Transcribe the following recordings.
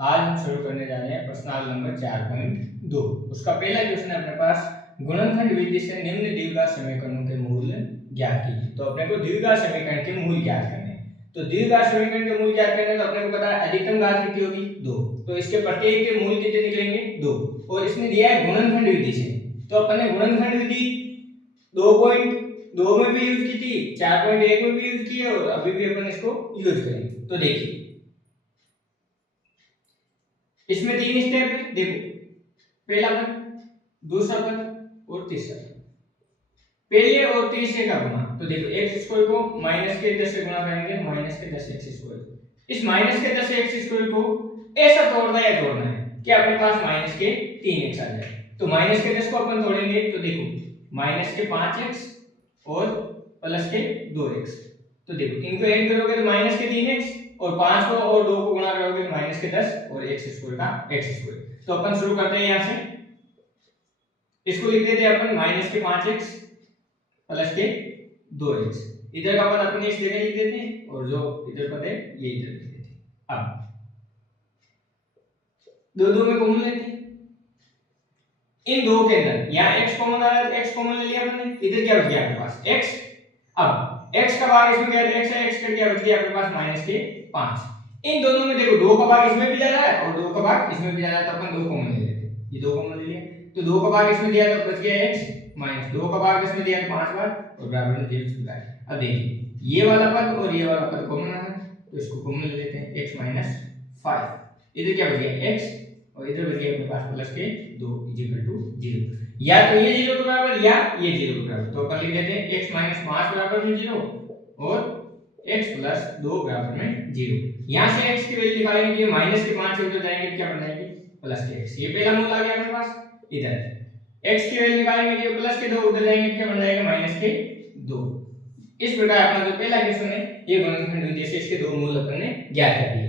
आज हम शुरू करने जा रहे हैं प्रश्न नंबर 4.2। उसका पहला क्वेश्चन है अपने पास, गुणनखंड विधि से निम्न द्विघात समीकरणों के मूल ज्ञात कीजिए। तो अपने को द्विघात समीकरण के मूल ज्ञात करने हैं। तो द्विघात समीकरण के मूल ज्ञात करने तो अपने को पता है अधिकतम घात कितनी होगी 2, तो इसके प्रत्येक के मूल कितने निकलेंगे 2, और इसमें दिया है गुणनखंड विधि से। तो अपन ने गुणनखंड विधि 2.2 में भी यूज की थी, 4.1 में भी यूज की है, और अभी भी अपन इसको यूज करेंगे। तो देखिए इसमें 3 स्टेप है, देखो पहला पद, दूसरा पद और तीसरा पद। पहले और तीसरे का गुणा, तो देखो एक्स स्क्वायर को माइनस के 10 से गुणा करेंगे, माइनस के 10 एक्स स्क्वायर। इस माइनस के 10 एक्स स्क्वायर को ऐसा तोड़ना है जोड़ना है कि अपने पास माइनस के 3x आ जाए। तो माइनस के 10 को अपन तोड़ेंगे तो देखो माइनस के 5x और प्लस के 2x। तो देखो इनको ऐड करोगे तो माइनस के 3x, और 5 को और 2 को गुणा करोगे तो माइनस के 10 और x स्क्वायर का x स्क्वायर। तो अपन शुरू करते हैं यहां से, इसको लिख देते हैं अपन माइनस के 5x प्लस के 2x। इधर का पद अपन इस जगह लिख देते हैं, और जो इधर पद है ये इधर लिख देते हैं। अब दो दो में कॉमन लेते हैं, इन दो के अंदर यहाँ x कॉमन आ रहा है, x कॉमन ले लिया हमने, इधर क्या बच गया आपके पास x। अब x का भाग इसमें क्या है, x है, x का क्या बच गया आपके पास माइनस के 5। इन दोनों में देखो 2 का भाग इसमें भी जा रहा है और 2 का भाग इसमें भी जा रहा है, तो अपन 2 कॉमन ले लेते हैं। ये 2 कॉमन ले लिया, तो 2 का भाग इसमें दिया तो बच गया x, माइनस 2 का भाग इसमें दिया तो 5 बार, और बराबर में 0 चुका है। अब देखिए ये वाला पद और ये वाला पद कॉमन आ रहा है, तो इसको कॉमन ले लेते हैं, x माइनस 5। इधर क्या बच गया x, और इधर बच गया अपने पास प्लस के 2 इक्वल टू 0। या तो ये 0 के बराबर या ये 0 के बराबर, तो अपन लिख देते हैं x माइनस 5 बराबर में 0 और x प्लस 2 बराबर में 0। यहां से x की वैल्यू निकालेंगे कि माइनस के 5 से उधर जाएंगे तो क्या बन जाएगी प्लस के x। ये पहला मूल आ गया अपने पास। इधर x की वैल्यू निकालेंगे कि प्लस के 2 उधर जाएंगे तो क्या बन जाएगा माइनस के 2। इस प्रकार अपना जो पहला क्वेश्चन है ये गुणनखंड विधि से इसके दो मूल अपन ने ज्ञात कर दिए।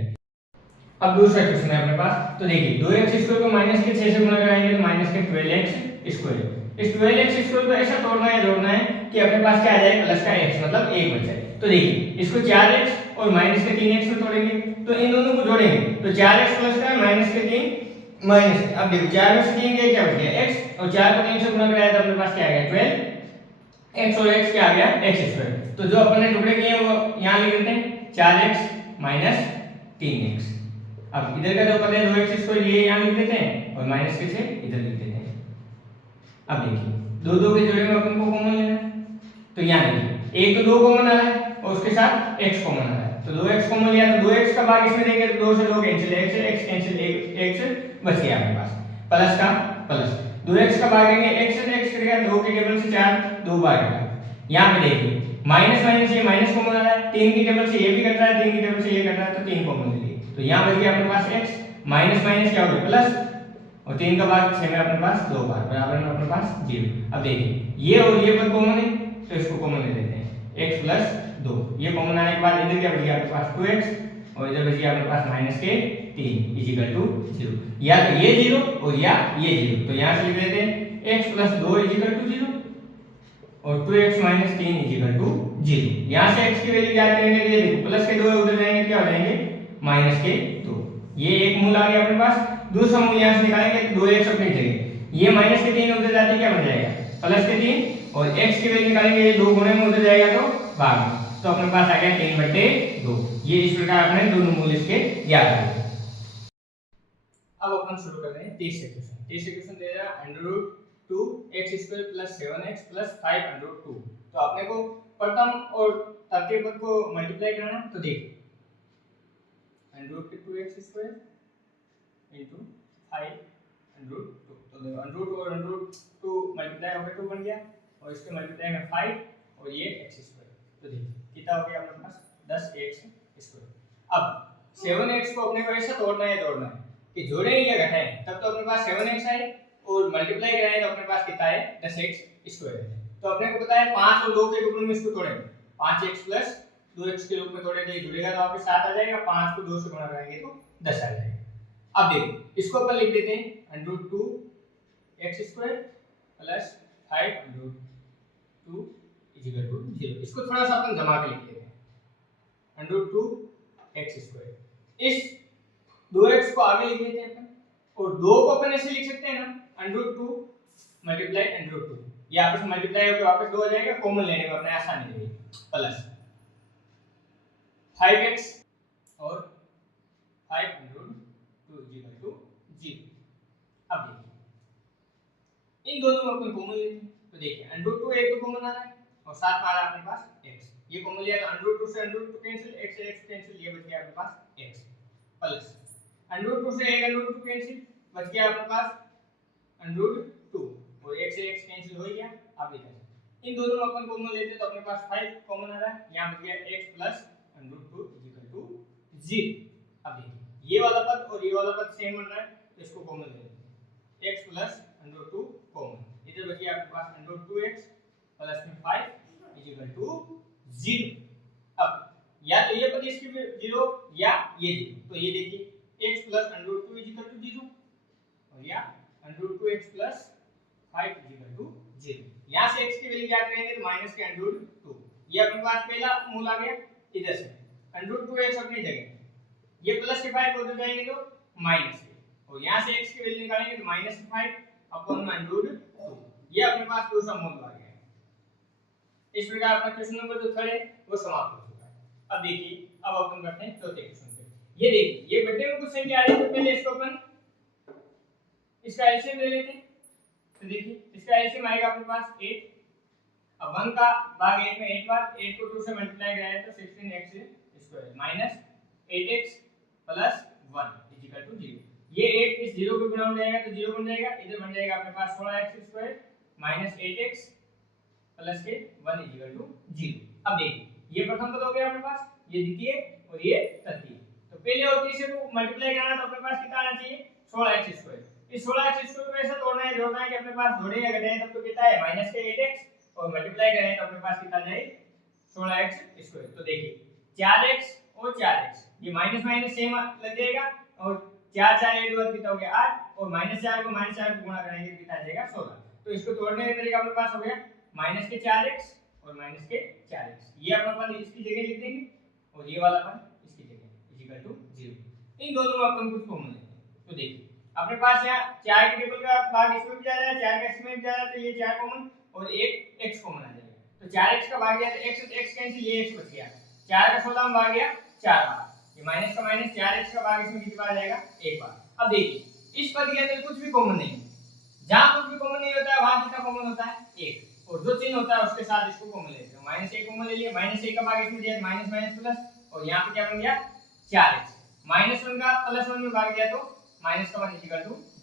अब दूसरा क्वेश्चन है अपने पास, तो देखिए 2x स्क्वायर को माइनस के 6 से गुणा कराएंगे तो माइनस के 12x स्क्वायर। इस 12x स्क्वायर को ऐसा तोड़ना है जोड़ना है कि अपने पास क्या आ जाए प्लस का x, मतलब 1 बच जाए। तो देखिए इसको 4x और माइनस के 3x में तोड़ेंगे, तो इन दोनों को जोड़ेंगे तो 4x प्लस का माइनस के 3 माइनस, अब देखो 4 में से 3 गए क्या बच गया x, और 4 को 3 से गुणा कराया तो अपने पास क्या आ गया 12x, और x क्या आ गया x स्क्वायर। तो जो अपन ने टुकड़े किए हैं वो यहां लिख देते हैं 4x माइनस 3x। अब इधर का जो पद है 2x स्क्वायर ये यहां लिख देते हैं, और माइनस के 6 इधर लिख देते हैं। अब देखिए दो दो के जोड़े में अपन को कॉमन लेना है, तो यहां देखिए एक तो 2 कॉमन आ रहा है और उसके साथ x कॉमन आ रहा है, तो 2x कॉमन लिया तो 2x का भाग इसमें देंगे तो 2 से 2 कैंसिल, x कैंसिल, x बच गया अपने पास, प्लस का प्लस 2x का भाग देंगे x से x कटेगा, 2 के टेबल से 4 2 बार कटा। यहां पे देखिए माइनस माइनस ये माइनस कॉमन आ रहा है, 3 की टेबल से ये भी कट रहा है, 3 की टेबल से ये कट रहा है, तो 3 कॉमन ले लिए, तो यहां बच गया अपने पास x, माइनस माइनस क्या हो गया प्लस, और 3 का भाग 6 में अपने पास 2 बार, बराबर में अपने पास 0। अब देखिए ये और ये पद कॉमन है तो इसको कॉमन ले लेते हैं, x प्लस 2, ये कॉमन आने के बाद इधर क्या बच गया आपके पास 2x, और इधर बच गया अपने पास माइनस के 3 इक्वल टू 0। या तो ये 0 और या ये 0, तो यहां से लिख देते हैं x प्लस 2 इक्वल टू 0 और 2x माइनस 3 इक्वल टू 0। यहां से x की वैल्यू क्या करेंगे, ये देखो प्लस के 2 उधर जाएंगे क्या हो जाएंगे माइनस के 2। ये एक मूल आ गया अपने पास। दूसरा मूल यहां से निकालेंगे तो 2x अपनी जगह, ये माइनस के 3 उधर जाते क्या बन जाएगा प्लस के 3, और x की वैल्यू निकालेंगे ये 2 गुणे में उधर जाएगा तो भाग में, तो अपने पास आ गया 3/2। ये इस प्रकार अपने दोनों मूल इसके ज्ञात हो गए। अब अपन शुरू कर रहे हैं तीसरे क्वेश्चन। तीसरे क्वेश्चन दे रहा है √2x² + 7x + 5√2। तो आपने को प्रथम और तृतीय पद को मल्टीप्लाई करना है, तो देखिए √2x² * 5√2, तो देखो √2 और √2 मल्टीप्लाई होकर 2 बन गया, और इसके मल्टीप्लाई में 5 और ये x², तो देखिए कितना हो गया अपने पास 10x²। अब 7x को अपने को ऐसा तोड़ना है जोड़ना है कि जोड़े या घटाएं तब तो अपने पास 7x आए, और मल्टीप्लाई कराएं तो अपने पास कितना है 10x² है। तो अपने को पता है 5 और 2 के टुकड़ों में इसको तोड़ेंगे, 5x + 2x के रूप में तोड़े तो ये जुड़ेगा तो आपके 7 आ जाएगा, 5 को 2 से गुणा करेंगे तो 10 आ जाएगा। अब देखो इसको अपन लिख देते हैं √2x² + 5√2 = 0। इसको थोड़ा सा अपन जमा के लिख लेते हैं √2x²। इस 2x को आगे लिख लेते हैं अपन, और 2 को अपन ऐसे लिख सकते हैं ना √2 मल्टीप्लाई √2, ये आपस में मल्टीप्लाई होकर वापस 2 हो जाएगा, कॉमन लेने में अपने आसानी रहेगी, प्लस 5x और 5√2 0। अब देखिए इन दोनों में अपन कॉमन लेते हैं, तो देखिए √2 एक तो कॉमन आ रहा है और साथ में आ रहा है अपने पास x, ये कॉमन लिया तो √2 से √2 कैंसिल, x से x कैंसिल, ये बच गया अपने पास x, प्लस √2 से एक √2 कैंसिल, बच गया अपने पास √2 और x से x कैंसिल हो गया। अब इधर इन दोनों में अपन कॉमन लेते हैं तो अपने पास 5 कॉमन आ रहा है, यहां बच गया x प्लस √2 0। अब देखिए ये वाला पद और ये वाला पद सेम बन रहा है, तो इसको कॉमन ले लेते हैं, x प्लस √2 कॉमन, इधर बच गया आपके पास √2x प्लस में 5 0। अब या तो ये पद इसकी 0 या ये 0, तो ये देखिए x प्लस √2 0 और या √2x प्लस 5 0। यहां से x की वैल्यू क्या करेंगे तो माइनस के √2, ये अपने पास पहला मूल आ गया, इधर से √2x अपनी जगह, ये प्लस के 5 उधर जाएंगे तो माइनस के, और यहां से x की वैल्यू निकालेंगे तो माइनस के 5 अपॉन √2, ये अपने पास दूसरा मूल आ गया। इस प्रकार अपना क्वेश्चन नंबर जो 3 है वो समाप्त हो चुका है। अब देखिए अब अपन करते हैं चौथे क्वेश्चन पे। ये देखिए ये बटे में कुछ संख्या आ रही है, तो पहले इसको अपन इसका एलसीएम ले लेते हैं। तो देखिए इसका एलसीएम आएगा अपने पास 8, अब 1 का भाग 8 में 8 बार, 8 को 2 से मल्टीप्लाई कराए तो 16x² माइनस 8x प्लस 1 0। ये 8 इस 0 को गुणा हो जाएगा तो 0 बन जाएगा, इधर बन जाएगा अपने पास 16x² माइनस 8x प्लस के 1 0। अब देखिए ये प्रथम पद हो गया अपने पास, ये द्वितीय और ये तृतीय, तो पहले और तीसरे को मल्टीप्लाई करना तो अपने पास कितना आना चाहिए 16x²। इस 16x² को ऐसा तोड़ना है जोड़ना है कि अपने पास जोड़े या घटाएं तब तो कितना है माइनस के 8x, और मल्टीप्लाई करें तो अपने पास कितना जाए 16x²। तो देखिए 4x और 4x ये माइनस माइनस सेम लग जाएगा, और 4 4 ऐड हुआ कितना हो गया 8, और -4 को -4 को गुणा करेंगे तो कितना आ जाएगा 16। तो इसको तोड़ने का तरीका अपने पास हो गया माइनस के 4x और माइनस के 4x, ये अपन पद इसकी जगह लिख देंगे और ये वाला पद इसकी जगह 0। इन दोनों में अपन कुछ कॉमन लेते हैं, तो देखिए अपने पास यहाँ 4 के टेबल का भाग इसमें भी जा रहा है, 4 का इसमें भी जा रहा है, तो ये 4 कॉमन और एक x कॉमन आ जाएगा, तो 4x का भाग गया तो x से x कैंसिल, ये x बच गया, 4 का 16 में भाग गया 4 बार, ये माइनस का माइनस 4x का भाग इसमें कितनी बार आ जाएगा 1 बार। अब देखिए इस पद के अंदर कुछ भी कॉमन नहीं है, जहां कुछ भी कॉमन नहीं होता है वहां कितना कॉमन होता है 1, और जो चिन्ह होता है उसके साथ इसको कॉमन लेते हैं। -1 कॉमन ले लिया, -1 का भाग इसमें दिया माइनस माइनस प्लस, और यहां पे क्या बन गया 4x, -1 का +1 में भाग दिया तो -1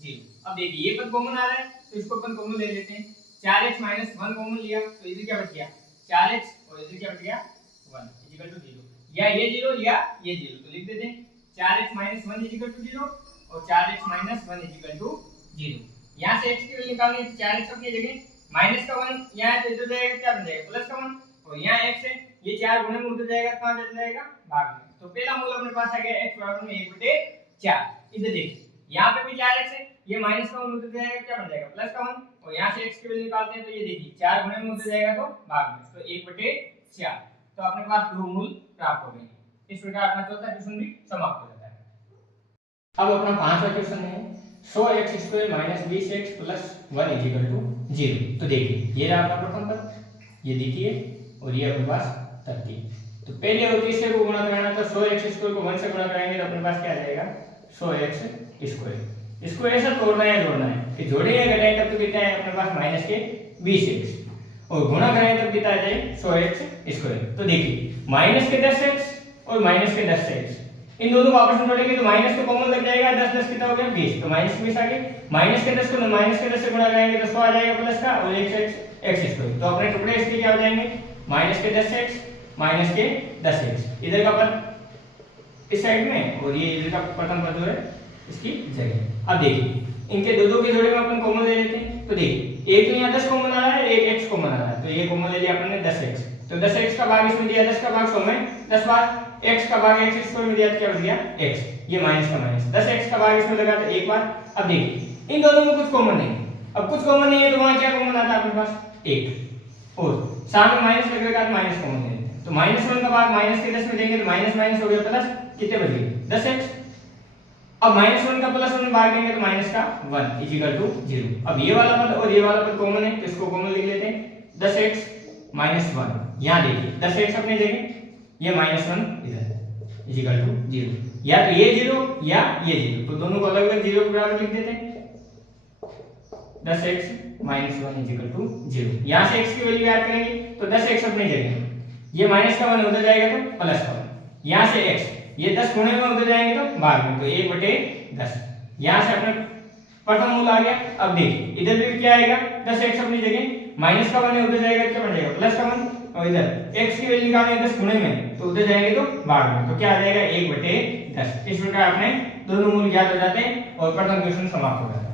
0। अब देखिए ये पद कॉमन आ रहा है तो इसको अपन कॉमन ले लेते हैं, 4x - 1 कॉमन लिया तो इधर क्या बच गया 4x और इधर क्या बच गया 1 0, या ये 0 या ये 0, तो लिख देते हैं 4x - 1 0 और 4x - 1 0। यहां से x की वैल्यू निकालनी है, 4x अपनी जगह, माइनस का 1 यहां तो इधर जाएगा क्या बन जाएगा प्लस का 1, और यहां x है ये 4 गुणे में उधर जाएगा कहां चला जाएगा भाग में, तो पहला मूल अपने पास आ गया x बराबर में 1/4। इधर देखिए यहां पे भी 4x है, ये माइनस का 1 उधर जाएगा क्या बन जाएगा प्लस का 1, और यहां से x की वैल्यू निकालते हैं तो ये देखिए 4 गुणे में उधर जाएगा तो भाग में, तो 1/4, तो अपने पास दो मूल प्राप्त हो गए। इस प्रकार अपना चौथा क्वेश्चन भी समाप्त हो जाता है। अब अपना पांचवा क्वेश्चन है 100x² - 20x + 1 0। तो देखिए ये रहा अपना प्रथम पद, ये देखिए और ये अपने पास तृतीय, तो पहले और तीसरे को गुणा कराना तो 100x² को 1 से गुणा कराएंगे तो अपने पास क्या आ जाएगा 100x²। इसको ऐसा तोड़ना है जोड़ना है कि जोड़े या घटाएं तब तो कितना है अपने पास माइनस के 20x, और गुणा करें तब कितना आ जाए 100x²। तो देखिए माइनस के 10x और माइनस के 10x इन दोनों को आपस में जोड़ेंगे तो माइनस तो कॉमन लग जाएगा, 10 10 कितना हो गया 20, तो माइनस 20 आ गए, माइनस के 10 को माइनस के 10 से गुणा करेंगे तो 100 आ जाएगा प्लस का, और x², तो अपने टुकड़े इसके क्या हो जाएंगे माइनस के 10x माइनस के 10x, इधर का पद इस साइड में और ये इधर का प्रथम पद जो है इसकी जगह। अब देखिए इनके दो के जोड़े में अपन कॉमन ले लेते हैं, तो देखिए एक तो यहाँ 10 कॉमन आ रहा है, एक x कॉमन आ रहा है, तो ये कॉमन ले लिया अपन ने 10x, तो 10x का भाग इसमें दिया 10 का भाग 100 में 10 बार, x का भाग x² में दिया तो क्या बच गया x, ये माइनस का माइनस 10x का भाग इसमें लगा तो एक बार। अब देखिए इन दोनों में कुछ कॉमन नहीं है, अब कुछ कॉमन नहीं है तो वहां क्या कॉमन आता है अपने पास 1, और सामने माइनस लगेगा तो माइनस कॉमन ले लेते हैं, तो -1 का भाग माइनस के 10 में देंगे तो माइनस माइनस हो गया प्लस, कितने बच गए 10x, अब -1 का +1 भाग देंगे तो माइनस का 1 इज इक्वल टू 0। अब ये वाला पद और ये वाला पद कॉमन है तो इसको कॉमन लिख लेते हैं। 10x - 1 यहां देखिए 10x अपने जगह, ये -1 इधर इज इक्वल टू 0। या तो ये 0 या ये 0, तो दोनों को अलग अलग 0 के बराबर लिख देते हैं। 10x - 1 is equal to 0। यहां से x की वैल्यू याद करेंगे तो 10x अपने जगह, ये माइनस का 1 उधर जाएगा तो प्लस का 1, यहां से x ये 10 गुणे में उधर जाएंगे तो भाग में, तो 1/10। यहां से अपने प्रथम मूल आ गया। अब देखिए इधर भी क्या आएगा, 10x अपनी जगह, माइनस का 1 है उधर जाएगा क्या बन जाएगा प्लस का 1, और इधर x की वैल्यू निकालनी है 10 गुणे में तो उधर जाएंगे तो भाग में, तो क्या आ जाएगा 1/10। इस प्रकार अपने दोनों मूल ज्ञात हो जाते हैं और प्रथम क्वेश्चन समाप्त हो जाता है।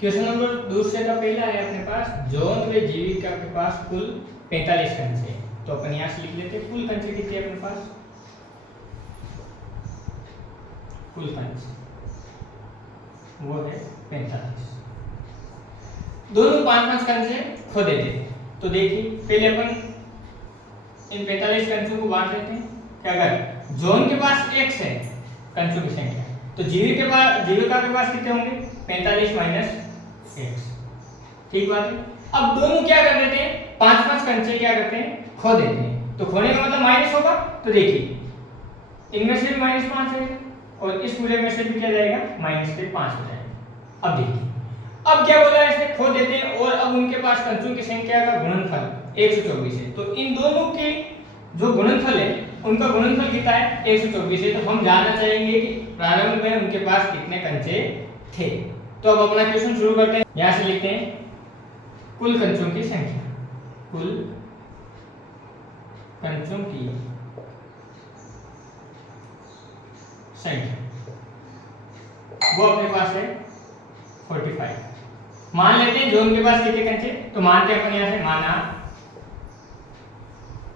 क्वेश्चन नंबर दूसरे का पहला है अपने पास, जॉन व जीविका के पास कुल 45 कंचे, तो अपन यहां से लिख लेते हैं कुल कंचे कितने अपने पास, कुल कंच वो है 45। दोनों 5-5 कंचे खो देते हैं। तो देखिए पहले अपन इन 45 कंचों को बांट लेते हैं कि अगर जोन के पास x है कंचों की संख्या, तो जीविका के पास कितने होंगे 45 - x। ठीक बात है। अब दोनों क्या कर देते हैं, 5-5 कंचे क्या करते हैं खो देते हैं, तो खोने का मतलब माइनस होगा, तो देखिए इनमें से भी -5 है और इस पूरे में से भी क्या जाएगा -5 हो जाएगा। अब देखिए अब क्या बोला है इसने, खो देते हैं और अब उनके पास कंचों की संख्या का गुणनफल 124 है, तो इन दोनों के जो गुणनफल है उनका गुणनफल कितना है 124 है, तो हम जानना चाहेंगे कि प्रारंभ में उनके पास कितने कंचे थे। तो अब अपना क्वेश्चन शुरू करते हैं। यहां से लिखते हैं कुल कंचों की संख्या, कुल कंचों की संख्या वो अपने पास है 45। मान लेते हैं जोन के पास कितने कंचे, तो मानते हैं अपन यहां से, माना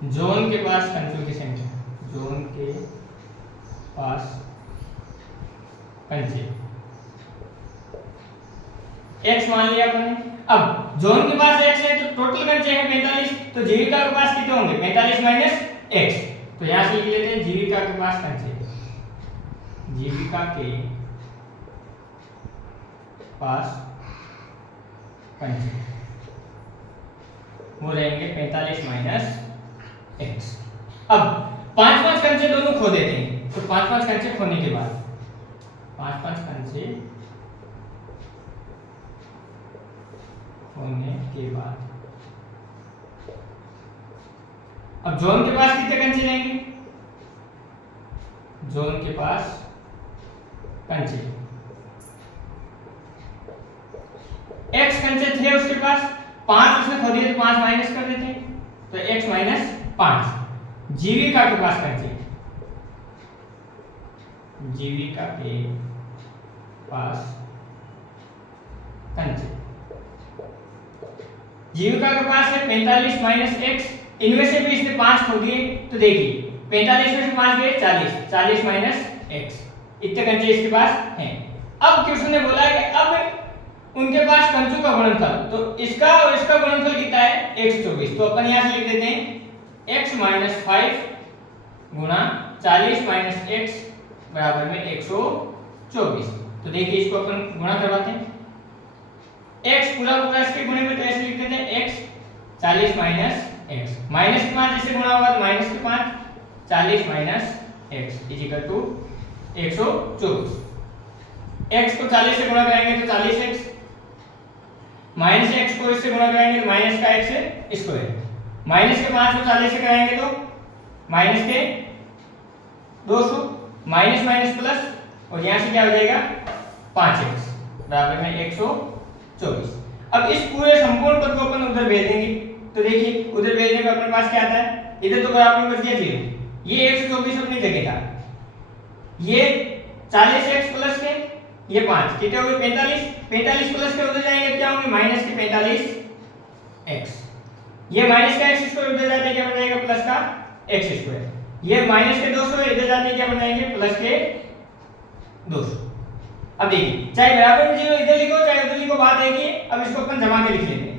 जोन के पास कंचों की संख्या, जोन के पास कंचे x मान लिया अपन। अब जोन के पास x है तो टोटल कंचे हैं 45, तो जीविका के पास कितने होंगे 45 - x, तो यहां से लिख लेते हैं जीविका के पास कंचे, जीविका के पास कंचे वो रहेंगे 45 - x। अब 5-5 कंचे दोनों खो देते हैं, तो 5-5 कंचे खोने के बाद 5-5 कंचे खोने के बाद अब जोन के पास कितने कंचे रहेंगे, जोन के पास कंचे x कंचे थे उसके पास, 5 उसने खो दिए तो 5 माइनस कर देते हैं, तो x - 5। जीविका के पास कंचे, जीविका के पास कंचे, जीविका के पास है 45 - x, इनमें से भी इसने 5 खो दिए, तो देखिए 45 में से 5 गए 40 - x, इतने कंचे इसके पास हैं। अब क्वेश्चन ने बोला है कि अब उनके पास कंचों का गुणनफल, तो इसका और इसका गुणनफल कितना है 124, तो अपन यहां से लिख देते हैं x - 5 गुणा 40 - x बराबर में 124। तो देखिए इसको अपन गुणा करवाते हैं, x पूरा इसके गुणे में, तो ऐसे लिख देते हैं x 40 - x, माइनस के 5 ऐसे गुणा होगा तो माइनस के 5 40 - x is equal to 124। x को 40 से गुणा कराएंगे तो 40x, माइनस x को इससे गुणा कराएंगे तो माइनस का x स्क्वायर, माइनस के 5 को 40 से कराएंगे तो माइनस के 200, माइनस प्लस, और यहां से क्या हो जाएगा 5x बराबर में 124। अब इस पूरे संपूर्ण पद को अपन उधर भेज देंगे, तो देखिए उधर भेजने पर अपने पास क्या आता है, इधर तो बराबर में बच गया 0, ये 124 अपनी जगह था, ये 40x प्लस के ये 5 कितने हो गए 45 प्लस के उधर जाएंगे क्या होंगे माइनस के 45x, ये माइनस का x स्क्वायर उधर जाते क्या बन जाएगा प्लस का x स्क्वायर, ये माइनस के 200 इधर जाते क्या बन जाएंगे प्लस के 200। अब देखिए चाहे बराबर में 0 इधर लिखो चाहे उधर लिखो, बात है कि अब इसको अपन जमा के लिख लेते हैं।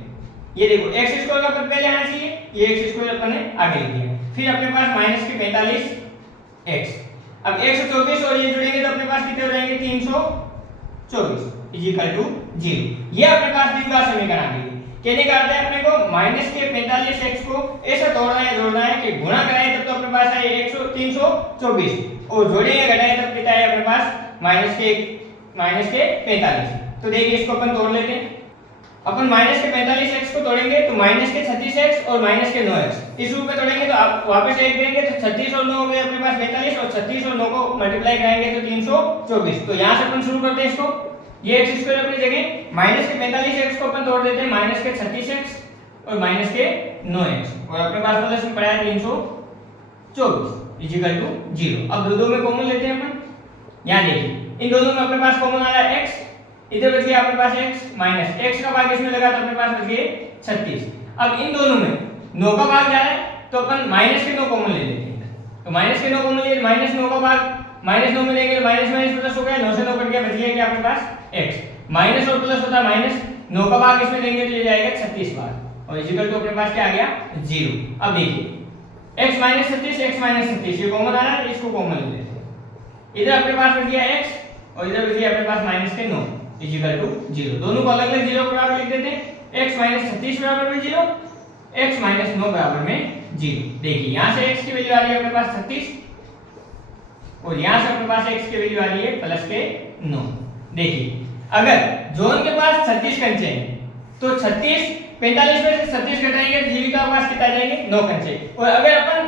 ये देखो x स्क्वायर का पद पहले आना चाहिए, ये x स्क्वायर अपन ने आगे लिख दिया, फिर अपने पास माइनस के 45x, अब 124 और ये जुड़ेंगे तो अपने पास कितने हो जाएंगे 324 इक्वल टू 0। ये अपने पास द्विघात समीकरण आ गई। कहने का अर्थ है अपने को माइनस के 45x को ऐसा तोड़ना है जोड़ना है कि गुणा कराएं तब तो अपने पास आए 324 और जोड़ेंगे घटाएं तब कितना है अपने पास माइनस के 45। तो देखिए इसको अपन तोड़ लेते हैं। अपन माइनस के 45x को तोड़ेंगे तो माइनस के 36x और माइनस के 9x इस रूप में तोड़ेंगे तो आप वापस एक देंगे तो 36 और 9 हो गए अपने पास 45 और 36 और 9 को मल्टीप्लाई कराएंगे तो 324। तो यहां से अपन शुरू करते हैं इसको। ये x स्क्वायर अपनी जगह माइनस के 45x को अपन तोड़ देते हैं माइनस के 36x और माइनस के 9x और अपने पास प्लस में पड़ा है 324 इक्वल टू 0। अब दो में कॉमन लेते हैं अपन। यहां देखिए इन दोनों में अपने पास कॉमन आ रहा है x, इधर बच गया अपने पास x माइनस x का भाग इसमें लगा तो अपने पास बच गए 36। अब इन दोनों में 9 का भाग जा रहा है तो अपन माइनस के 9 कॉमन ले लेते हैं। तो माइनस के 9 कॉमन लिए माइनस 9 का भाग माइनस 9 में लेंगे तो माइनस माइनस प्लस हो गया 9 से 9 कट गया बच गया क्या अपने पास x माइनस और प्लस होता है माइनस 9 का भाग इसमें लेंगे तो ये जाएगा 36 बार और इक्वल टू अपने पास क्या आ गया 0। अब देखिए x माइनस 36 ये कॉमन आ रहा है इसको कॉमन ले लेते हैं। इधर अपने पास बच गया x और इधर बच गया अपने पास माइनस के 9 इक्वल टू 0। दोनों को अलग अलग 0 के बराबर लिख देते हैं। x माइनस 36 बराबर में 0 x माइनस 9 बराबर में 0। देखिए यहां से x की वैल्यू आ रही है अपने पास 36 और यहां से अपने पास x की वैल्यू आ रही है प्लस के 9। देखिए अगर जोन के पास 36 कंचे हैं तो 36 45 में से 36 घटाएंगे तो जीविका के पास कितना आ जाएंगे 9 कंचे और अगर अपन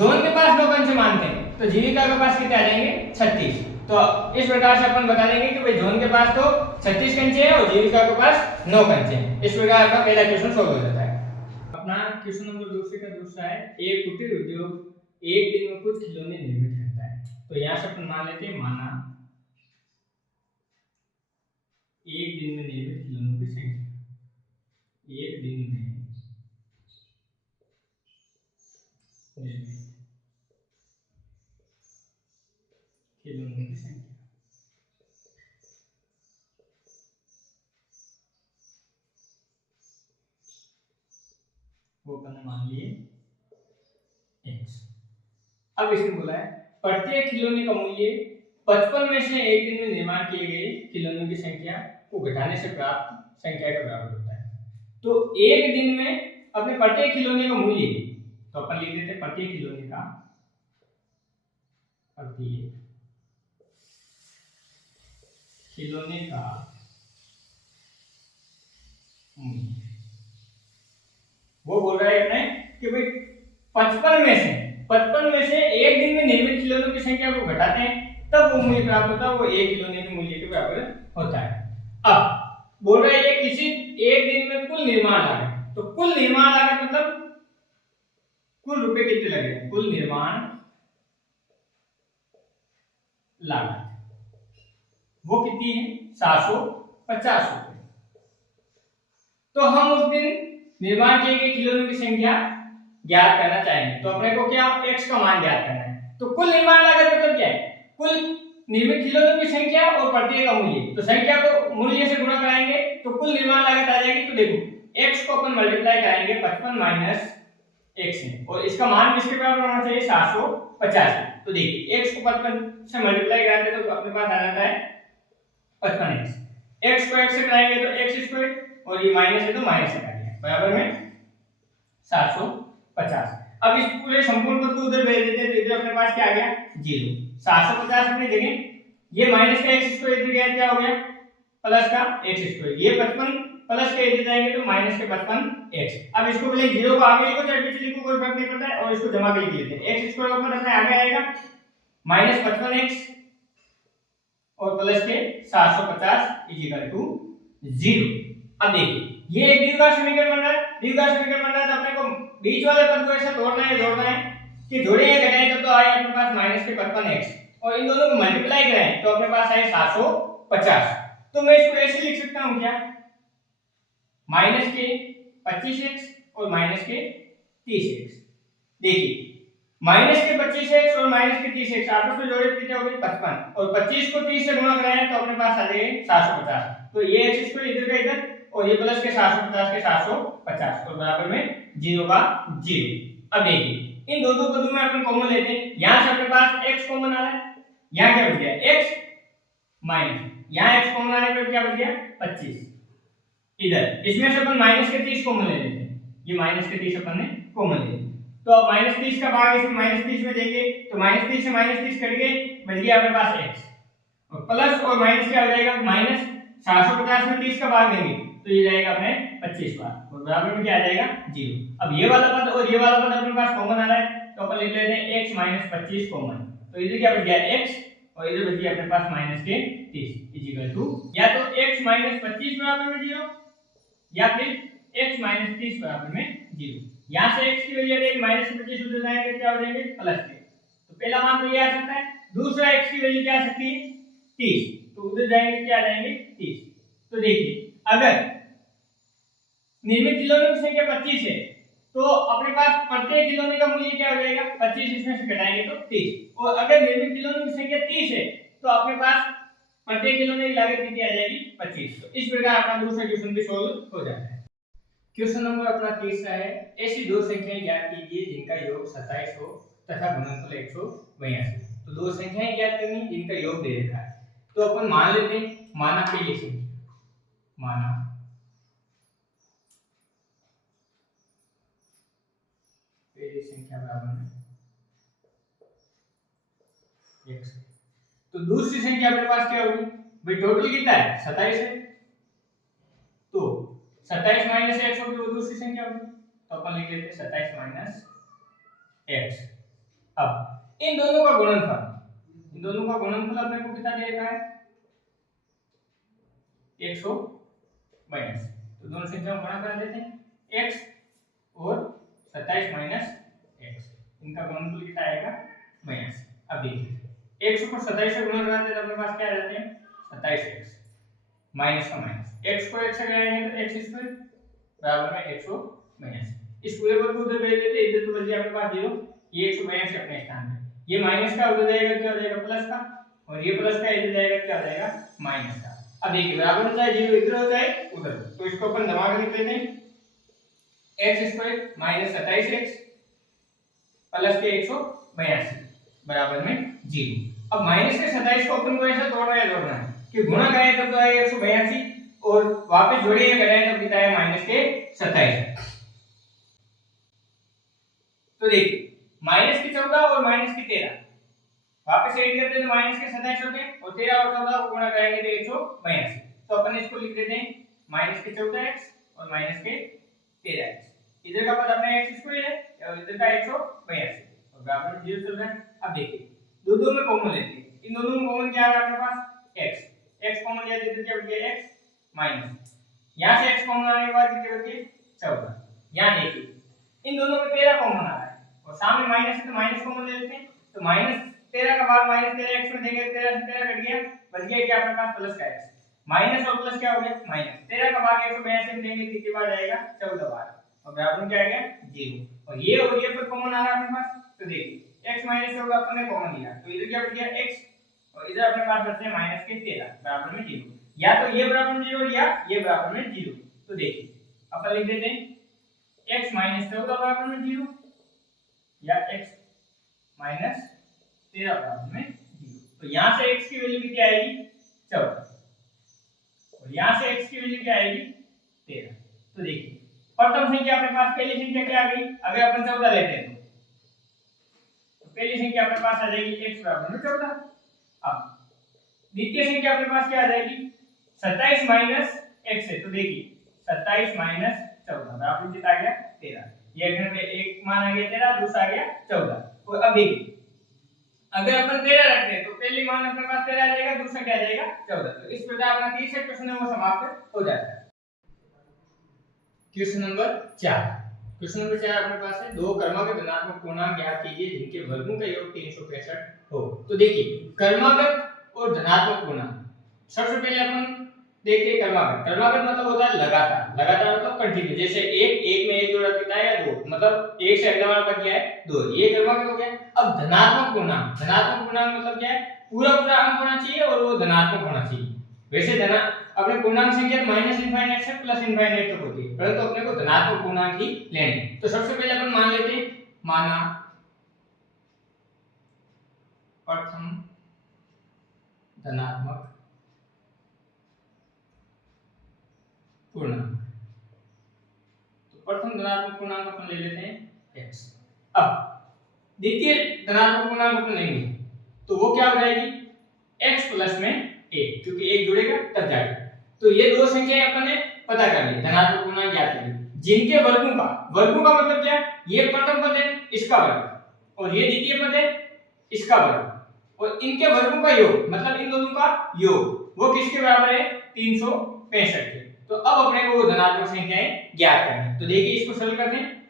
जोन के पास 9 कंचे मानते हैं तो जीविका के पास कितने आ जाएंगे 36। तो इस प्रकार से अपन बता देंगे कि भाई जोन के पास तो 36 कंचे हैं और जीविका के पास 9 कंचे हैं। इस प्रकार का पहला क्वेश्चन सॉल्व हो जाता है। अपना क्वेश्चन नंबर दूसरे का दूसरा है एक कुटीर उद्योग एक दिन में कुछ खिलौने निर्मित करता है। तो यहां से अपन मान लेते हैं माना एक दिन में निर्मित खिलौनों की संख्या एक दिन में निर्मित खिलौनों की संख्या वो अपन मान लिए x। अब इसने बोला है प्रत्येक खिलौने का मूल्य 55 में से एक दिन में निर्माण किए गए खिलौनों की संख्या को घटाने से प्राप्त संख्या के बराबर होता है। तो एक दिन में अपने प्रत्येक खिलौने का मूल्य तो अपन लिख देते हैं प्रत्येक खिलौने का प्रत्येक खिलौने का मूल्य वो बोल रहा है अपने कि भाई 55 में से एक दिन में निर्मित खिलौनों की संख्या को घटाते हैं तब वो मूल्य प्राप्त होता है वो एक खिलौने के मूल्य के बराबर होता है। अब बोल रहा है किसी एक दिन में कुल निर्माण लागत तो कुल निर्माण लागत मतलब कुल रुपए कितने लगे कुल निर्माण लागत वो कितनी है 750 रुपए। तो हम उस दिन निर्माण किए गए खिलौनों की संख्या ज्ञात करना चाहेंगे तो अपने को क्या x का मान ज्ञात करना है। तो कुल निर्माण लागत मतलब क्या है कुल निर्मित खिलौनों की संख्या और प्रत्येक का मूल्य। तो संख्या को मूल्य से गुणा कराएंगे तो कुल निर्माण लागत आ जाएगी। तो देखो x को अपन मल्टीप्लाई कराएंगे 55 माइनस x में और इसका मान किसके बराबर होना चाहिए 750। तो देखिए x को 55 से मल्टीप्लाई कराते तो अपने पास आ जाता है 55x। x को x से कराएंगे तो x स्क्वायर और ये माइनस है तो माइनस से करेंगे बराबर में 750। अब इस पूरे संपूर्ण पद को उधर भेज देते हैं तो इधर अपने पास क्या आ गया 0। 750 अपनी जगह ये माइनस का x स्क्वायर इधर गया क्या हो गया प्लस का x स्क्वायर ये 55 प्लस के इधर जाएंगे तो माइनस के 55x। अब इसको पहले 0 को आगे लिखो चाहे पीछे लिखो कोई फर्क नहीं पड़ता है और इसको जमा के लिख लेते हैं। x स्क्वायर ऊपर अपने आगे आएगा माइनस 55x और प्लस के 750 इक्वल टू 0। अब देखिए ये एक द्विघात समीकरण बन रहा है। द्विघात समीकरण बन रहा है तो अपने को बीच वाले पद को ऐसा तोड़ना है जोड़ना है कि जोड़े या घटाएं तब तो आए अपने पास माइनस के 55x और इन दोनों को मल्टीप्लाई करें तो अपने पास आए 750। तो मैं इसको ऐसे लिख सकता हूं क्या माइनस के 25x और माइनस के 30x। देखिए माइनस के 25x और माइनस के 30x आपस में जोड़े कितने हो गए 55 और 25 को 30 से गुणा कराएं तो अपने पास आ जाएगा 750। तो ये x स्क्वायर इधर का इधर और ये प्लस के 750 के 750 और बराबर में 0 का 0। अब देखिए इन दोनों पदों में अपन कॉमन लेते हैं। यहां से अपने पास x कॉमन आ रहा है यहाँ क्या बच गया x माइनस, यहाँ x कॉमन आने पर क्या बच गया 25। इधर इसमें से अपन माइनस के 30 कॉमन ले लेते हैं, ये माइनस के 30 अपन ने कॉमन ले लिया, तो अब माइनस 30 का भाग इसमें माइनस 30 में देंगे तो माइनस 30 से माइनस 30 कट गए, बच गया अपने पास x, और प्लस और माइनस क्या हो जाएगा माइनस 750 में 30 का भाग देंगे तो ये जाएगा अपने 25 बार, और बराबर में क्या आ जाएगा 0। अब ये वाला पद और ये वाला पद अपने पास कॉमन आ रहा है तो अपन लिख लेते हैं x माइनस 25 कॉमन, तो इधर क्या बच गया x और इधर बच गया अपने पास माइनस के 30 इक्वल टू या तो x माइनस 25 बराबर में 0 या फिर x माइनस 30 बराबर में 0। यहाँ से x की वैल्यू अगर माइनस के 25 उधर जाएंगे क्या हो जाएंगे प्लस के, तो पहला मान तो ये आ सकता है, दूसरा x की वैल्यू क्या आ सकती है 30, तो उधर जाएंगे क्या आ जाएंगे 30। तो देखिए अगर निर्मित किलोमीटर की संख्या 25 है तो अपने पास प्रत्येक किलोमीटर का मूल्य क्या हो जाएगा 25, इसमें से घटाएंगे तो 30, और अगर निर्मित किलोमीटर की संख्या 30 है तो अपने पास प्रत्येक किलोमीटर की लागत कितनी आ जाएगी 25। तो इस प्रकार अपना दूसरा क्वेश्चन भी सॉल्व हो जाता है। क्वेश्चन नंबर अपना तीसरा है, ऐसी दो संख्याएं ज्ञात कीजिए जिनका योग 27 हो तथा गुणनफल 182। तो दो संख्याएं ज्ञात करनी जिनका योग दे रखा है, तो अपन मान लेते हैं, माना पहली संख्या, माना पहली संख्या बराबर में x, तो दूसरी संख्या अपने पास क्या होगी भाई, टोटल कितना है 27 है, तो 27 माइनस x होगी वो दूसरी संख्या होगी, तो अपन लिख लेते हैं 27 माइनस x। अब इन दोनों का गुणनफल, इन दोनों का गुणनफल अपने को कितना दे रखा है 182, तो दोनों संख्याओं को गुणा कर देते हैं x और 27 माइनस x, इनका गुणनफल कितना आएगा 82। अब देखिए 100 को 27 से गुणा कराते हैं तो अपने पास क्या आ जाते हैं 27x माइनस का माइनस, x को x से घटाएंगे तो x स्क्वायर बराबर में 182। इस पूरे पद को उधर भेज देते, इधर तो बच गया अपने पास 0, ये 182 अपने स्थान पे, ये माइनस का उधर जाएगा क्या हो जाएगा प्लस का, और ये प्लस का इधर जाएगा क्या हो जाएगा माइनस का। अब देखिए बराबर में चाहे 0 इधर हो चाहे उधर, तो इसको अपन दबा के लिख लेते हैं x square minus 27x plus के 182 बराबर में 0। अब माइनस के 27 को अपन को ऐसा जोड़ना है कि गुणा करें तब तो आएगा 182 और वापस जोड़िए घटाएं तब कितना है माइनस के 27। तो देखिए माइनस की 14 और माइनस की 13 वापस ऐड करते हैं तो माइनस के 27 होते हैं, और 13 और 14 को गुणा करेंगे तो 182, तो अपन इसको लिख देते हैं माइनस के 14x और माइनस के 13x, इधर का पद अपना x स्क्वायर है और इधर का 182 और बराबर में 0 चल रहा है। अब देखिए दो में कॉमन लेते हैं, इन दोनों में कॉमन क्या आ रहा है अपने पास x कॉमन लिया तो इधर क्या बच गया x माइनस, यहां से x कॉमन आने के बाद कितने बचे 14, यहां देखिए इन दोनों में 13 कॉमन आ रहा है और सामने माइनस है तो माइनस कॉमन ले लेते हैं, तो माइनस 13 का भाग माइनस 13x में देंगे, 13 से 13 कट गया, बच गया क्या अपने पास प्लस का x, माइनस और प्लस क्या हो गया माइनस, 13 का भाग 182 में देंगे कितनी बार जाएगा 14 बार, और बराबर में क्या आएगा 0, और ये पर कॉमन आ रहा है अपने पास, तो देखिए x माइनस होगा अपन ने कॉमन लिया तो इधर क्या बच गया x और इधर अपने पास बचते हैं माइनस के 13 बराबर में 0, या तो ये बराबर में 0 या ये बराबर में 0, तो देखिए अपन लिख देते हैं x माइनस 14 बराबर में 0 या x माइनस 13 बराबर में 0, तो यहां से x की वैल्यू क्या आएगी 14 और यहां से x की वैल्यू क्या आएगी 13। तो देखिए प्रथम संख्या अपने पास पहली संख्या क्या आ गई, अगर अपन 14 लेते हैं तो पहली संख्या अपने पास आ जाएगी x बराबर में 14। अब द्वितीय संख्या अपने पास क्या आ जाएगी 27 माइनस x है, तो देखिए 27 माइनस 14 बराबर में कितना आ गया 13, ये एक मान आ गया 13, दूसरा आ गया 14, और अब देखिए अगर अपन 13 रखते हैं तो पहली मान अपने पास 13 आ जाएगा, दूसरा क्या आ जाएगा 14, तो इस प्रकार अपना तीसरा क्वेश्चन है वो समाप्त हो जाता है। क्वेश्चन नंबर 4, क्वेश्चन नंबर 4 अपने पास है, दो क्रमागत धनात्मक पूर्णांक ज्ञात कीजिए जिनके वर्गों का योग 365 हो। तो देखिए क्रमागत और धनात्मक पूर्णांक, सबसे पहले अपन देखते हैं क्रमागत। क्रमागत मतलब होता है लगातार, लगातार मतलब कंटिन्यू, जैसे एक में एक जोड़ा कितना है 2, मतलब एक से अगला वाला बच गया है 2, ये क्रमागत हो गया। अब धनात्मक पूर्णांक, धनात्मक पूर्णांक मतलब क्या है पूरा अंक होना चाहिए और वो धनात्मक होना चाहिए। वैसे अपने पूर्णांक संख्या माइनस इनफाइनाइट से प्लस इनफाइनाइट तक होती है, परंतु अपने को धनात्मक पूर्णांक ही लेने। तो सबसे पहले अपन मान लेते हैं, माना प्रथम धनात्मक पूर्णांक। तो प्रथम धनात्मक पूर्णांक अपन ले लेते हैं x। अब द्वितीय धनात्मक पूर्णांक अपन लेंगे तो वो क्या हो जाएगी x प्लस में 1, क्योंकि 1 जुड़ेगा तब जाएगा। तो ये दो संख्याएं अपन ने पता कर ली, धनात्मक पूर्णांक ज्ञात कर ली, जिनके वर्गों का मतलब क्या, ये प्रथम पद है इसका वर्ग और ये द्वितीय पद है इसका वर्ग और इनके वर्गों का योग, मतलब इन दोनों का योग वो किसके बराबर है 365 के। तो अब अपने को वो धनात्मक संख्याएं ज्ञात करनी है। तो देखिए इसको सरल करते हैं।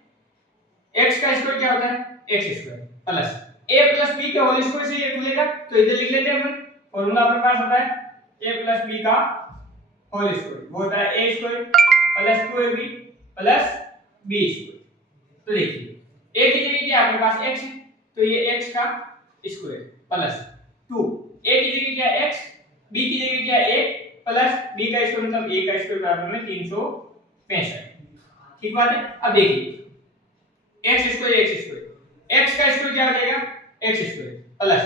x का स्क्वायर क्या होता है x square plus a plus b के होल स्क्वायर से ये खुलेगा, तो इधर लिख लेते हैं अपन। फॉर्मूला अपने पास होता है a प्लस b का होल स्क्वायर, वो होता है a square plus 2ab plus b square. तो देखिए a की जगह क्या अपने पास x है, तो ये x का स्क्वायर प्लस 2, a की जगह क्या है x, b की जगह क्या है 1 प्लस b का स्क्वायर मतलब a का स्क्वायर बराबर में 365। ठीक बात है। अब देखिए x स्क्वायर x का स्क्वायर क्या हो जाएगा x स्क्वायर प्लस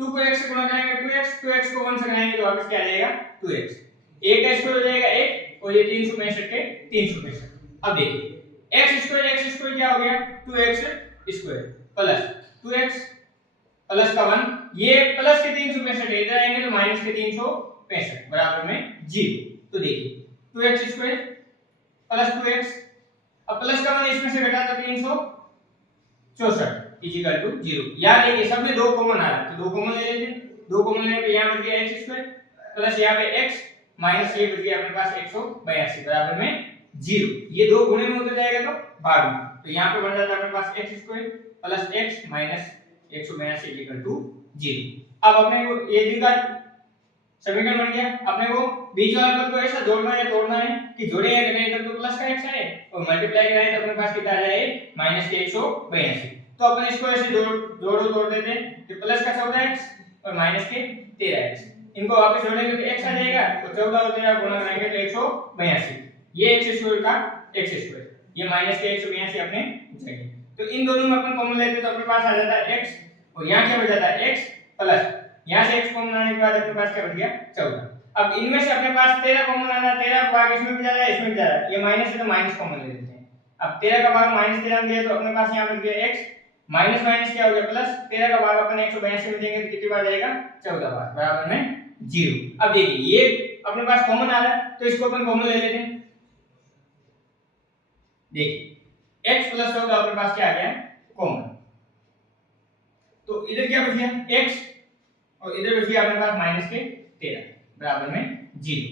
2 को x से गुणा करेंगे 2x, 2x को 1 से घटाएंगे तो वापस क्या आ जाएगा 2x, a का स्क्वायर हो जाएगा 1 और ये 365 के 365। अब देखिए x स्क्वायर क्या हो गया 2x square plus 2x plus का 1, ये प्लस के 365 इधर आएंगे तो माइनस के 365 बराबर में 0। तो देखिए 2x स्क्वायर प्लस 2x, अब प्लस का 1 इसमें से घटा तो 364 इक्वल टू 0। यार देखिए सब में 2 कॉमन आ रहा है तो 2 कॉमन ले लेते हैं। 2 कॉमन लेने पे यहां बच गया x स्क्वायर प्लस यहां पे x माइनस ये बच गया अपने पास 182 बराबर में 0। ये 2 गुणे में होते जाएगा तो भाग में, तो यहां पे बन जाता है अपने पास x square plus x minus 182 equal to 0। अब अपने को ये भी का समीकरण बन गया। अपने को बीच वाले पद को ऐसा जोड़ना है तोड़ना है कि जोड़े या घटाए तब तो प्लस का x आए और मल्टीप्लाई कराए तो अपने पास कितना आ जाए माइनस के 182। तो अपन इसको ऐसे जोड़ देते हैं कि प्लस का 14x और माइनस के 13x, इनको वापस जोड़ेंगे तो x आ जाएगा तो 14 और 13 गुणा करेंगे तो 182, ये x स्क्वायर का x स्क्वायर, ये माइनस के 182 अपने जाएंगे। तो इन दोनों में अपन कॉमन लेते तो अपने पास आ जाता है x और यहां क्या बच जाता है x प्लस यहां से x कॉमन आने के बाद अपने पास क्या बच गया 14। अब इनमें से अपने पास 13 कॉमन आना, 13 का भाग इसमें भी जा रहा है इसमें भी जा रहा है, ये माइनस है तो माइनस कॉमन ले लेते हैं। अब 13 का भाग माइनस 13 में दिया तो अपने पास यहां बच गया x माइनस माइनस क्या हो गया प्लस, 13 का भाग अपन 182 में देंगे तो कितनी बार जाएगा 14 बार बराबर में 0। अब देखिए ये अपने पास कॉमन आ रहा है तो इसको अपन कॉमन ले लेते हैं। देखिए x प्लस 14 अपने पास क्या आ गया कॉमन, तो इधर क्या बच गया x और इधर बच गया अपने पास माइनस के 13 बराबर में 0।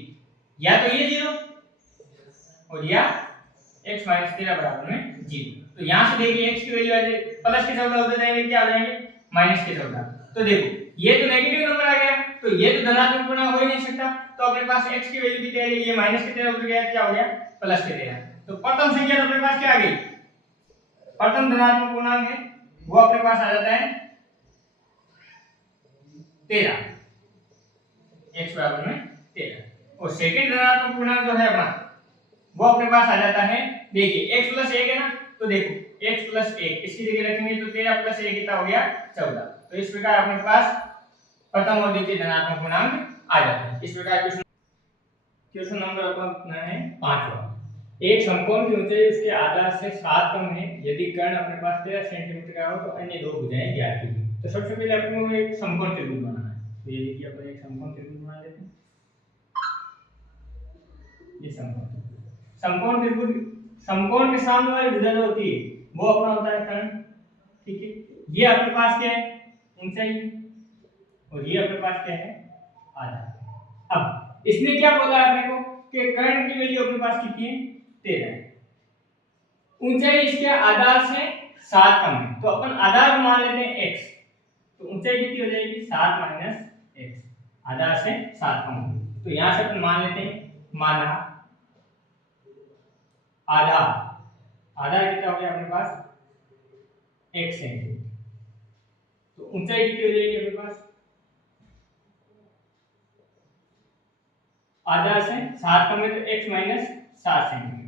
या तो ये 0 और या x माइनस 13 बराबर में 0। तो यहां से देखिए x की वैल्यू आ जाए प्लस के 14 होते जाएंगे क्या आ जाएंगे माइनस के 14। तो देखो ये तो नेगेटिव नंबर आ गया तो ये तो धनात्मक पूर्णांक हो ही नहीं सकता, तो अपने पास x की वैल्यू कितनी आ गई, ये माइनस के 13 हो गया, क्या हो गया प्लस के 13। तो प्रथम संख्या तो अपने पास क्या आ गई, प्रथम धनात्मक पूर्णांक है वो अपने पास आ जाता है 13, x बराबर में 13। और सेकंड धनात्मक पूर्णांक जो है अपना वो अपने पास आ जाता है, देखिए x प्लस 1 है ना, तो देखो x प्लस 1 इसकी जगह रखेंगे तो 13 प्लस 1 कितना हो गया 14। तो इस प्रकार अपने पास प्रथम और द्वितीय धनात्मक पूर्णांक आ जाते हैं। इस प्रकार क्वेश्चन नंबर अपना है 5वां। एक समकोण की ऊंचाई उसके आधार से 7 कम है, यदि कर्ण अपने पास 13 सेंटीमीटर का हो तो अन्य दो भुजाएं ज्ञात कीजिए। तो सबसे पहले अपने को एक समकोण त्रिभुज बनाना है, तो ये देखिए अपन एक समकोण त्रिभुज बना लेते हैं। ये समकोण त्रिभुज, समकोण के सामने वाली भुजा जो होती है वो अपना होता है कर्ण, ठीक है। ये अपने पास क्या है ऊंचाई और ये अपने पास क्या है आधार। अब इसने क्या बोला अपने को कि कर्ण की वैल्यू अपने पास कितनी है 13 है, ऊंचाई इसके आधार से 7 कम है, तो अपन आधार को मान लेते हैं x, तो ऊंचाई कितनी हो जाएगी 7 माइनस x, आधार से 7 कम होगी। तो यहां से अपन मान लेते हैं माना आधार, आधार कितना हो गया अपने पास x सेंटीमीटर, तो ऊंचाई कितनी हो जाएगी अपने पास आधार से 7 कम है तो x माइनस 7 सेंटीमीटर।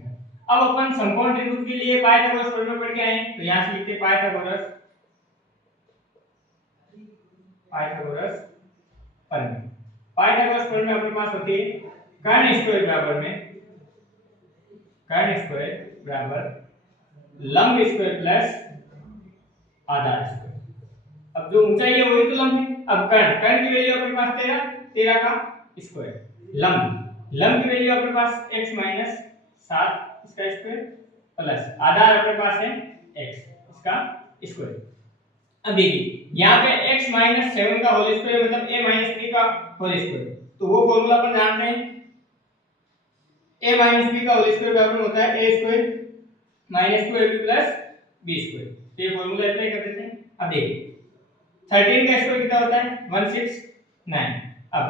अब अपन समकोण त्रिभुज के लिए पाइथागोरस प्रमेय पढ़ के आए, तो यहां से लिखते हैं पाइथागोरस प्रमेय। पाइथागोरस थ्योरम में अपने पास होती है कर्ण स्क्वायर बराबर लंब स्क्वायर प्लस आधार स्क्वायर। अब जो ऊंचाई है वही तो लंब है। अब कर्ण की वैल्यू अपने पास 13 का स्क्वायर, लंब की वैल्यू अपने पास x माइनस 7 इसका स्क्वायर प्लस आधार अपने पास है x इसका स्क्वायर। अब देखिए यहाँ पे x माइनस 7 का होल स्क्वायर मतलब a माइनस 3 का होल स्क्वायर, तो वो फॉर्मूला अपन जानते हैं a माइनस b का होल स्क्वायर बराबर होता है a square minus 2ab plus b square. तो ये फॉर्मूला अप्लाई कर देते हैं। अब देखिए 13 का स्क्वायर कितना होता है 169। अब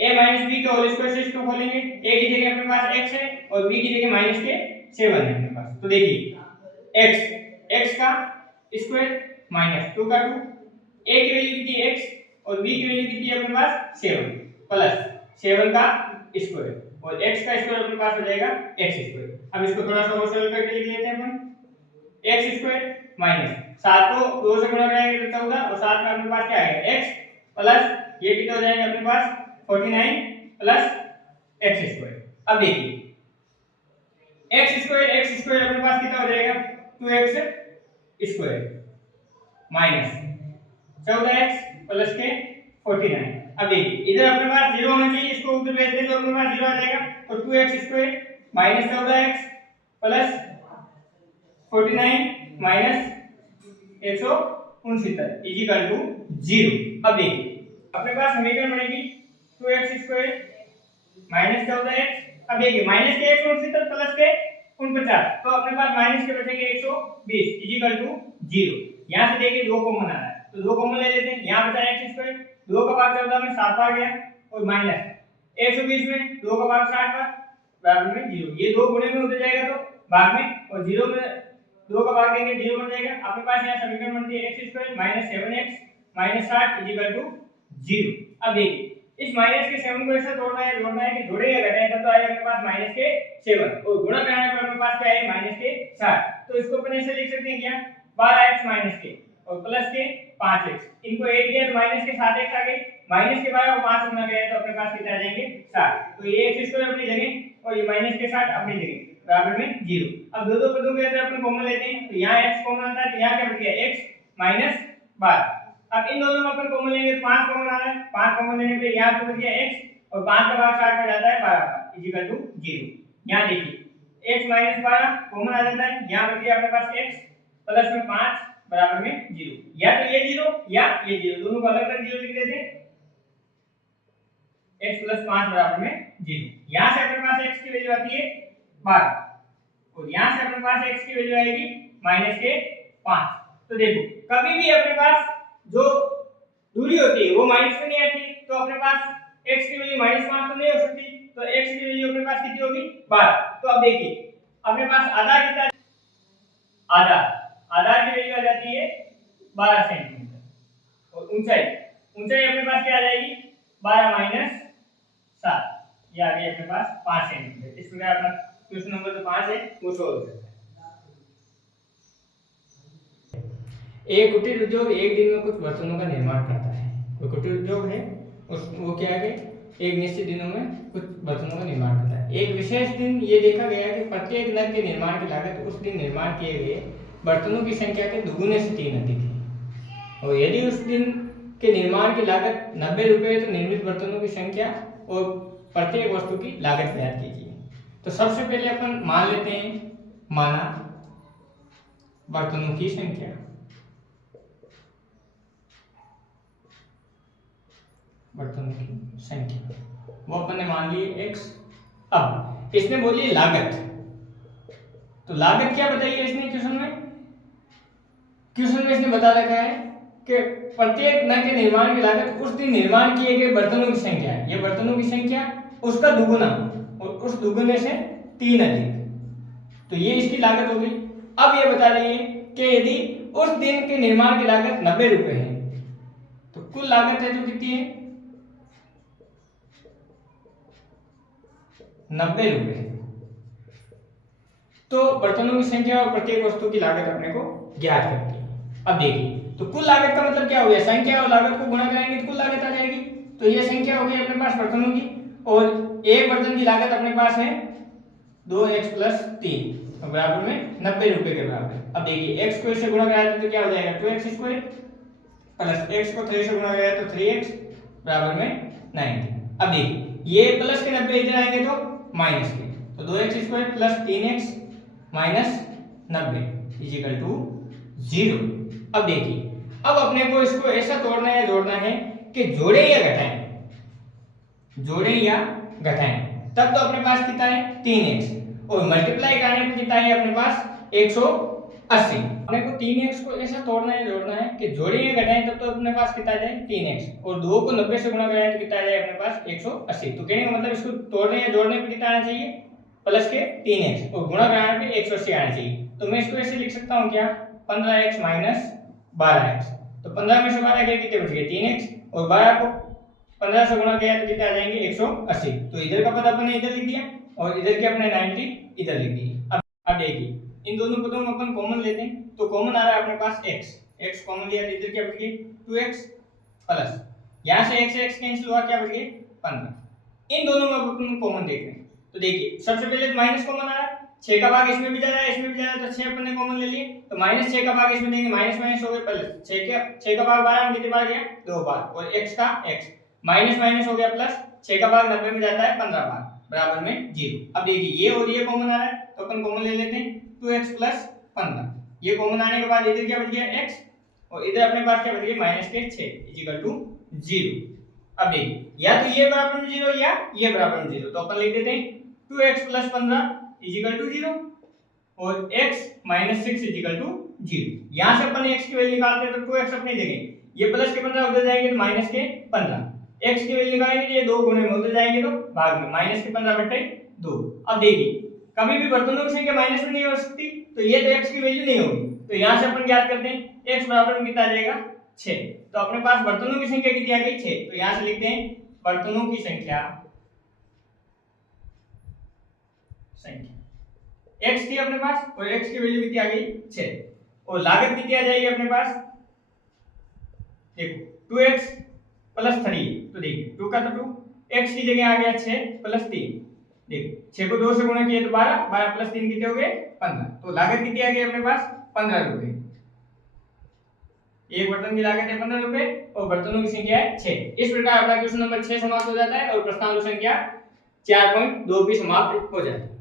a माइनस b का होल स्क्वायर से इसको खोलेंगे, a की जगह अपने पास x है और b की जगह माइनस के 7 है अपने पास। तो देखिए x का स्क्वायर माइनस 2 का 2, a की वैल्यू कितनी है x और b की वैल्यू कितनी है अपने पास 7 प्लस 7 का स्क्वायर और x का स्क्वायर अपने पास हो जाएगा x स्क्वायर। अब इसको थोड़ा सा और सरल करके लिख लेते हैं अपन, x स्क्वायर माइनस 7 को 2 से गुणा करेंगे तो 14 और 7 का अपने पास क्या आएगा x प्लस ये कितना हो जाएगा अपने पास 49 प्लस x स्क्वायर। अब देखिए x स्क्वायर अपने पास कितना हो जाएगा 2x square minus 14x plus के 49। अब देखिए इधर अपने पास 0 होना चाहिए, इसको उधर भेज दें तो अपने पास 0 आ जाएगा। तो 2x square minus 14x plus 49 minus 169 equal to 0। अब देखिए अपने पास समीकरण बनेगी 2x स्क्वायर माइनस 14x, अब देखिए माइनस के 169 प्लस के 49, तो अपने पास माइनस के बचेंगे 120 इक्वल टू 0। यहां से देखिए 2 कॉमन आ रहा है तो 2 कॉमन ले लेते हैं। यहां बचा x स्क्वायर, 2 का भाग 14 में 7 बार गया और माइनस 120 में 2 का भाग 60 बार बराबर में 0। ये 2 गुणे में उतर जाएगा तो भाग में, और 0 में 2 का भाग देंगे 0 बन जाएगा। अपने पास यहां समीकरण बनती है x square minus 7x minus 60 equal to 0। अब देखिए इस माइनस के 7 को ऐसा जोड़ना है कि जोड़े या घटाएं तब तो आएगा अपने पास माइनस के 7 और गुणा करने पर अपने पास क्या है माइनस के 60। तो इसको अपन ऐसे लिख सकते हैं क्या 12x माइनस के और प्लस के 5x, इनको ऐड किया तो माइनस के 7x आ गए, माइनस के 12 को 5 से गुणा किया तो अपने पास कितना आ जाएंगे 60। तो ये x स्क्वायर अपनी जगह और ये माइनस के 60 अपनी जगह बराबर में 0। अब दो पदों के अंदर अपन कॉमन लेते हैं तो यहाँ x कॉमन आता है तो यहाँ क्या बच गया x माइनस 12। अब इन दोनों में अपन कॉमन लेंगे तो 5 कॉमन आ रहा है, 5 कॉमन लेने पे यहाँ तो बच गया x और 5 का भाग 60 में जाता है 12 का इक्वल टू 0। यहाँ देखिए x माइनस 12 कॉमन आ जाता है, यहाँ बच गया अपने पास x प्लस में 5 बराबर में 0। या तो ये 0 या ये 0, दोनों को अलग अलग 0 लिख देते हैं, x प्लस 5 बराबर में 0। यहाँ से अपने पास x की वैल्यू आती है 12 और यहाँ से अपने पास x की वैल्यू आएगी माइनस के 5। तो देखो कभी भी अपने पास जो दूरी होती है वो माइनस में नहीं आती, तो अपने पास x की वैल्यू -5 तो नहीं हो सकती, तो x की वैल्यू अपने पास कितनी होगी 12। तो अब देखिए अपने पास आधार कितना, आधार की वैल्यू आ जाती है 12 सेंटीमीटर और ऊंचाई अपने पास क्या आ जाएगी 12 माइनस 7, ये आ गई अपने पास 5 सेंटीमीटर। इस प्रकार अपना क्वेश्चन नंबर जो 5 है वो सॉल्व हो जाता है। एक कुटीर उद्योग एक दिन में कुछ बर्तनों का निर्माण करता है। कोई कुटीर उद्योग है वो क्या है कि एक निश्चित दिनों में कुछ बर्तनों का निर्माण करता है। एक विशेष दिन ये देखा गया कि प्रत्येक नग के निर्माण की लागत उस दिन निर्माण किए गए बर्तनों की संख्या के दुगुने से 3 अधिक है, और यदि उस दिन के निर्माण की लागत 90 रुपये है तो निर्मित बर्तनों की संख्या और प्रत्येक वस्तु की लागत ज्ञात कीजिए। तो सबसे पहले अपन मान लेते हैं, माना बर्तनों की संख्या, वो अपन ने मान ली x। अब इसने बोली लागत, तो लागत क्या बताई है इसने क्वेश्चन में इसने बता रखा है कि प्रत्येक नग के निर्माण की लागत उस दिन निर्माण किए गए बर्तनों की संख्या है, ये बर्तनों की संख्या उसका दुगुना और उस दुगुने से 3 अधिक, तो ये इसकी लागत होगी। अब ये बता रही है कि यदि उस दिन के निर्माण की लागत 90 रुपए है तो कुल लागत है जो कितनी है 90 रुपए। तो बर्तनों की संख्या और प्रत्येक वस्तु की लागत अपने को ज्ञात करनी है। अब देखिए तो कुल लागत का मतलब क्या हो गया, संख्या और लागत को गुणा करेंगे तो कुल लागत आ जाएगी। तो ये संख्या हो गई अपने पास बर्तनों की, और एक बर्तन की लागत अपने पास है 2x + 3 बराबर में 90 रुपए के बराबर। अब देखिए x को इससे गुणा कराया तो क्या हो जाएगा 2x² प्लस x को 3 से गुणा कराया तो 3x बराबर में 90। अब देखिए ये प्लस के 90 इधर आएंगे तो माइनस के, तो 2x² प्लस 3x माइनस 90 = 0। अब देखिए अब अपने को इसको ऐसा तोड़ना है जोड़ना है कि जोड़े या घटाएं, जोड़े या घटाएं, तब तो अपने पास कितना है 3x, और मल्टीप्लाई करने पे कितना है अपने पास 180। अपने को 3x को ऐसा तोड़ना है जोड़ना है कि जोड़े या घटाएं, तब तो अपने पास कितना आ जाए 3x, और 2 को 90 से गुणा कराएं तो कितना आ जाए अपने पास 180। तो कहने का मतलब इसको तोड़ने या जोड़ने पे कितना आना चाहिए प्लस के 3x, और गुणा कराने पे 180 आना चाहिए। तो मैं इसको ऐसे लिख सकता हूं क्या 15x माइनस 12x, तो 15 में से 12 गए कितने बच गए 3x, और 12 को 15 से गुणा किया तो कितना आ जाएंगे 180। तो इधर का पद अपने इधर लिख दिया और इधर के अपने 90 इधर लिख दिए। अब देखिए इन दोनों पदों में अपन कॉमन लेते हैं, तो कॉमन आ रहा है अपने पास x कॉमन लिया तो इधर क्या बच गई 2x प्लस यहां से x कैंसिल हुआ क्या बच गए 15। इन दोनों में अपन कॉमन देख रहे हैं, तो देखिए सबसे पहले माइनस कॉमन आ रहा है, 6 का भाग इसमें भी जा रहा है इसमें भी जा रहा है, तो 6 अपन ने कॉमन ले लिए, तो -6 का भाग इसमें देंगे माइनस माइनस हो गए प्लस, 6 का भाग 12 में कितनी बार गया 2 बार, और x का x माइनस माइनस हो गया प्लस, 6 का भाग 90 में जाता है 15 बार बराबर में 0। अब देखिए ये और ये कॉमन आ रहा है तो अपन कॉमन ले लेते हैं 2x + 15, ये कॉमन आने के बाद इधर क्या बच गया x, और इधर अपने पास क्या बच गया -6 = 0। अब देखिए या तो ये बराबर में 0 या ये बराबर में 0, तो अपन लिख देते हैं 2x + 15 = 0 और x - 6 = 0। यहां से अपन x की वैल्यू निकालते हैं तो 2x अपनी जगह, ये प्लस के 15 उधर जाएंगे तो माइनस के 15, x की वैल्यू निकालेंगे ये 2 गुणे में उधर जाएंगे तो भाग में माइनस के 15/2। अब देखिए कभी भी बर्तनों की संख्या माइनस में नहीं हो सकती, तो ये तो x की वैल्यू नहीं होगी, तो यहां से अपन ज्ञात करते हैं x बराबर में कितना आ जाएगा 6। तो अपने पास बर्तनों की संख्या कितनी आ गई 6, तो यहां से लिखते हैं बर्तनों की संख्या x थी अपने पास, और x की वैल्यू कितनी आ गई 6, और लागत कितनी आ जाएगी अपने पास देखो 2x + 3, तो देखिए 2 का तो 2, x की जगह आ गया 6 + 3, देखो 6 को 2 से गुणा किया तो 12, 12 + 3 कितने हो गए 15, तो लागत कितनी आ गई अपने पास 15 रुपए। एक बर्तन की लागत है 15 रुपए और बर्तनों की संख्या है 6। इस प्रकार अपना क्वेश्चन नंबर 6 समाप्त हो जाता है और प्रश्नावली संख्या 4.2 भी समाप्त हो जाती है।